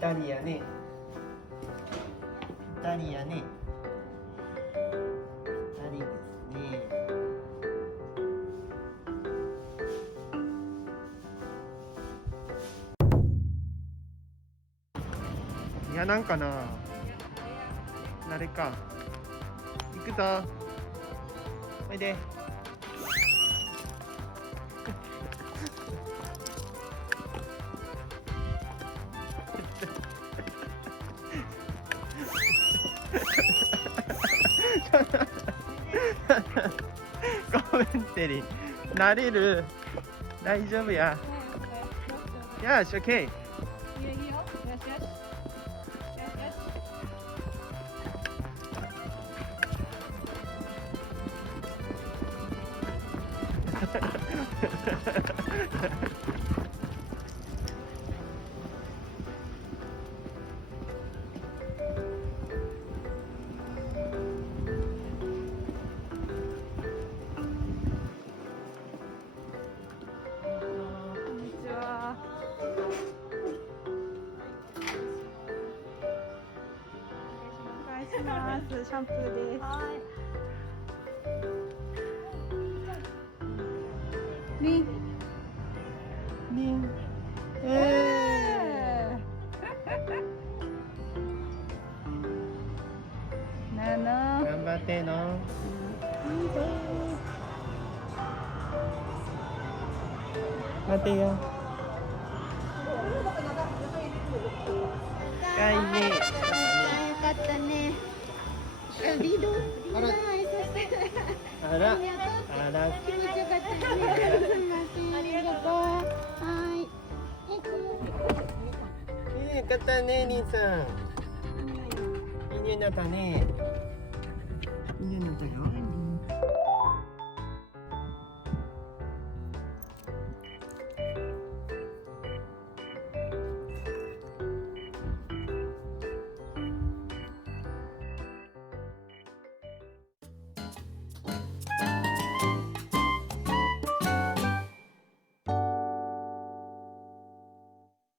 たりやね。ぴったりやね。ぴったりですね。いや、なんかな。誰か。行くぞ。おいで。ごめんテリー、慣れる。大丈夫や。よし、オッケー。いいよいいよ。よしよし。よしよし。こんにちは。お願いします。シャンプーです。リン。リン。なの。頑張っての。待てよ。かいね。よかったね。リード。あら。あら。あら。気持ちよかったね。すみません。ありがとう。はい。よかったね、兄さん。いいねになったね。いいねになったよ。